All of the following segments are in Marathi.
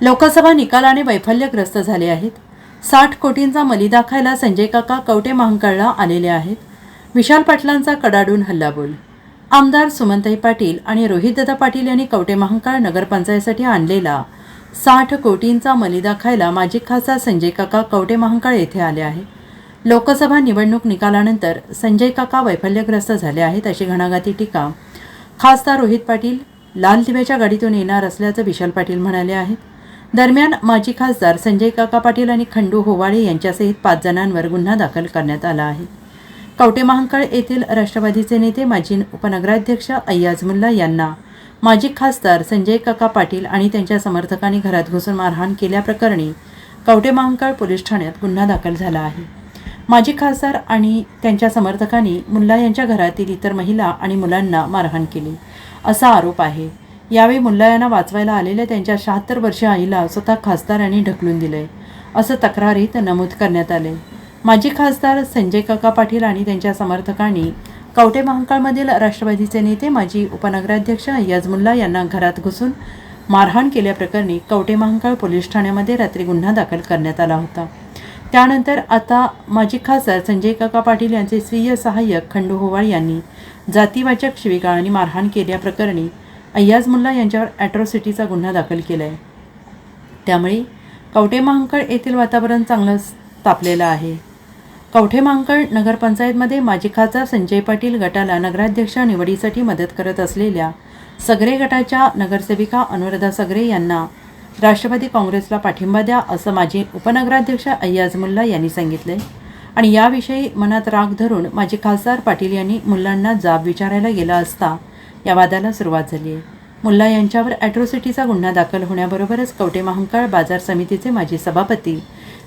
लोकसभा निकालाने वैफल्यग्रस्त झाले आहेत. साठ कोटींचा मलिदा खायला संजय काका कवटे महांकाळला आलेले आहेत. विशाल पाटलांचा कडाडून हल्लाबोल. आमदार सुमंताई पाटील आणि रोहितदादा पाटील यांनी कवटे महांकाळ नगरपंचायतीसाठी आणलेला साठ कोटींचा मलिदा खायला माजी खासदार संजय काका कवटे महांकाळ येथे आले आहे. लोकसभा निवडणूक निकालानंतर संजय काका वैफल्यग्रस्त झाले आहेत अशी घणाघाती टीका खासदार रोहित पाटील लाल दिव्याच्या गाडीतून येणार असल्याचं विशाल पाटील म्हणाले आहेत. दरम्यान माजी खासदार संजय काका पाटील आणि खंडू होवाळे यांच्यासहित पाच जणांवर गुन्हा दाखल करण्यात आला आहे. कवटे महांकाळ येथील राष्ट्रवादीचे नेते माजी उपनगराध्यक्ष अय्याज मुल्ला यांना माजी खासदार संजय काका पाटील आणि त्यांच्या समर्थकांनी घरात घुसून मारहाण केल्याप्रकरणी कवटे महांकाळ पोलीस ठाण्यात गुन्हा दाखल झाला आहे. माजी खासदार आणि त्यांच्या समर्थकांनी मुल्ला यांच्या घरातील इतर महिला आणि मुलांना मारहाण केली असा आरोप आहे. यावेळी मुल्ला यांना वाचवायला आलेल्या त्यांच्या शहात्तर वर्षीय आईला स्वतः खासदारांनी ढकलून दिले असं तक्रारीत नमूद करण्यात आले. माजी खासदार संजय काका पाटील आणि त्यांच्या समर्थकांनी कवटे महांकाळमधील राष्ट्रवादीचे नेते माजी उपनगराध्यक्ष अय्याज मुल्ला यांना घरात घुसून मारहाण केल्याप्रकरणी कवटे महांकाळ पोलीस ठाण्यामध्ये रात्री गुन्हा दाखल करण्यात आला होता. त्यानंतर आता माजी खासदार संजय काका पाटील यांचे स्वीय सहाय्यक खंडू होवाळ यांनी जातीवाचक शिवीगाळ आणि मारहाण केल्याप्रकरणी अय्याज मुल्ला यांच्यावर ॲट्रॉसिटीचा गुन्हा दाखल केला आहे त्यामुळे कवठेमहांकळ येथील वातावरण चांगलं तापलेलं आहे. कवठेमहांकळ नगरपंचायतमध्ये माजी खासदार संजय पाटील गटाला नगराध्यक्ष निवडीसाठी मदत करत असलेल्या सगरे गटाच्या नगरसेविका अनुराधा सगरे यांना राष्ट्रवादी काँग्रेसला पाठिंबा द्या असं माजी उपनगराध्यक्ष अय्याज मुल्ला यांनी सांगितले आणि याविषयी मनात राग धरून माजी खासदार पाटील यांनी मुलांना जाब विचारायला गेला असता या वादाला सुरुवात झाली आहे. मुल्ला यांच्यावर ॲट्रॉसिटीचा गुन्हा दाखल होण्याबरोबरच कवटे महांकाळ बाजार समितीचे माजी सभापती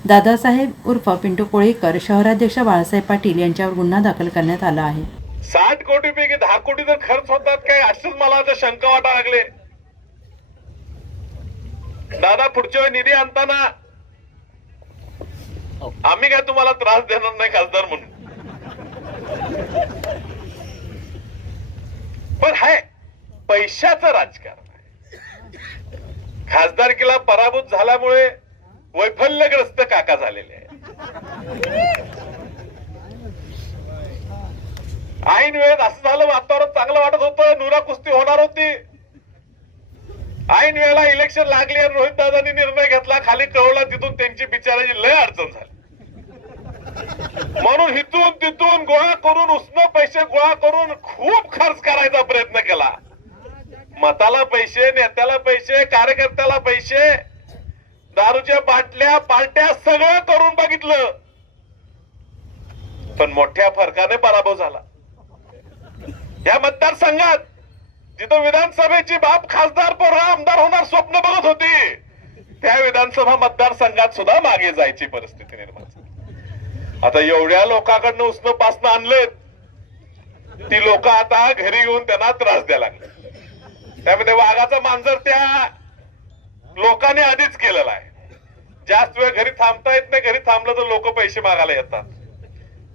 दादासाहेब उर्फ पिंटू कोळेकर शहराध्यक्ष बाळासाहेब पाटील यांच्यावर गुन्हा दाखल करण्यात आला आहे. साठ कोटी पैकी दहा कोटी जर खर्च होतात काय अशीच मला आता शंका वाटा लागले. दादा पुढच्या वेळी निधी आणताना आम्ही काय तुम्हाला त्रास देणार नाही खासदार म्हणून. राजकारण हाय? पैशाचं राजकारण आहे. खासदारकीला पराभूत झाल्यामुळे वैफल्यग्रस्त काका झालेले ऐन वेळेत असं झालं वातावरण चांगलं वाटत होतं नुरा कुस्ती होणार होती. ऐन वेळेला इलेक्शन लागली आणि रोहित दादांनी निर्णय घेतला खाली कळवला तिथून त्यांची बिचाराची लय अडचण झाली. म्हणून इथून तिथून गोळा करून उष्ण पैसे गोळा करून खूप खर्च करायचा प्रयत्न केला. मताला पैसे नेत्याला पैसे कार्यकर्त्याला पैसे दारूच्या बाटल्या पार्ट्या सगळं करून बघितलं. पण मोठ्या फरकाने पराभव झाला. या मतदारसंघात जिथं विधानसभेची बाप खासदार पोरा आमदार होणार स्वप्न बघत होती त्या विधानसभा मतदारसंघात सुद्धा मागे जायची परिस्थिती निर्माण झाली. आता एवढ्या लोकांकडनं उसनं पासनं आणलेत ती लोक आता घरी येऊन त्यांना त्रास द्यायला लागले. त्यामध्ये वाघाचा मांजर त्या लोकांनी आधीच केलेला आहे. जास्त वेळ घरी थांबता येत नाही घरी थांबलं तर लोक पैसे मागायला येतात.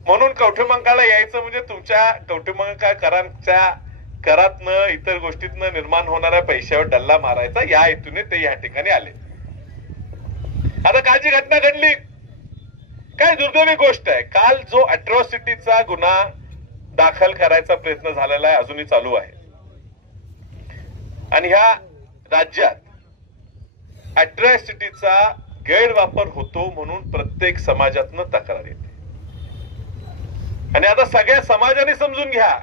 म्हणून कवठेमंकाळला यायचं म्हणजे तुमच्या कवठेमंकाळकरांच्या करातनं इतर गोष्टीतनं निर्माण होणाऱ्या पैशावर डल्ला मारायचा. या हेतूने ते या ठिकाणी आले. आता काळजी घटना घडली. काय दुर्दैवी गोष्ट आहे. काल जो अट्रॉसिटीचा गुन्हा दाखल करायचा प्रयत्न झालेला आहे अजूनही चालू आहे. आणि ह्या राज्यात अट्रॉसिटीचा गैरवापर होतो म्हणून प्रत्येक समाजातनं तक्रार येते. आणि आता सगळ्या समाजाने समजून घ्या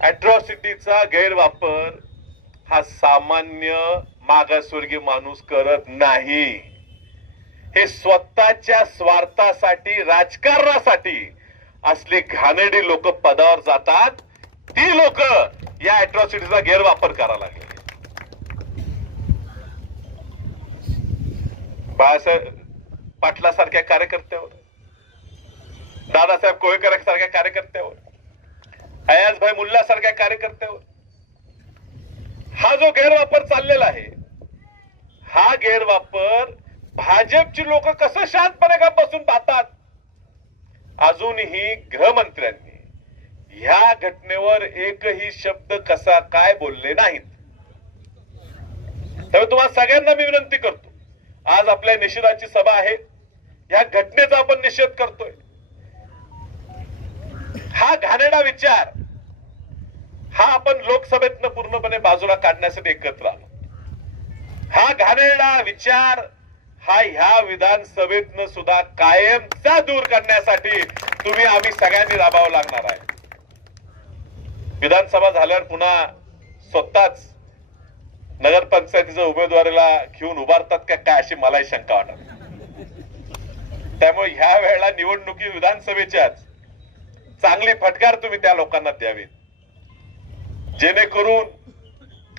अट्रॉसिटीचा गैरवापर हा सामान्य मागासवर्गीय माणूस करत नाही. हे स्वतःच्या स्वार्थासाठी राजकारणासाठी असले घाणेरडी लोक पदावर जातात ती लोक या अॅट्रॉसिटीचा गैरवापर करायला लागले. बाळासाहेब पाटलासारख्या कार्यकर्त्यावर दादासाहेब कोळेकर सारख्या कार्यकर्त्यावर अयाजभाई मुल्ला सारख्या कार्यकर्त्यावर हा जो गैरवापर चाललेला आहे हा गैरवापर भाजपची लोक कसं शांतपणे का बसून पाहतात? अजूनही गृहमंत्र्यांनी ह्या घटनेवर एकही शब्द कसा काय बोलले नाहीत. त्यामुळे तुम्हाला सगळ्यांना मी विनंती करतो आज आपल्या निषेधाची सभा आहे या घटनेचा आपण निषेध करतोय. हा घाणेरडा विचार हा आपण लोकसभेतनं पूर्णपणे बाजूला काढण्यासाठी एकत्र आलो. हा घाणेरडा विचार हा ह्या विधानसभेतनं सुद्धा कायमचा दूर करण्यासाठी तुम्ही आम्ही सगळ्यांनी राबावं लागणार आहे. विधानसभा झाल्यावर पुन्हा स्वतःच नगरपंचायतीच्या उमेदवारीला घेऊन उभारतात का काय अशी मलाही शंका वाटत त्यामुळे ह्या वेळेला निवडणुकी विधानसभेच्याच चांगली फटकार तुम्ही त्या लोकांना द्यावीत. जेणेकरून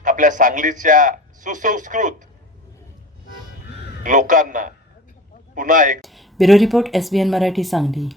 आपल्या सांगलीच्या सुसंस्कृत लोकांना पुन्हा एक bureau report S B N Marathi Sangli.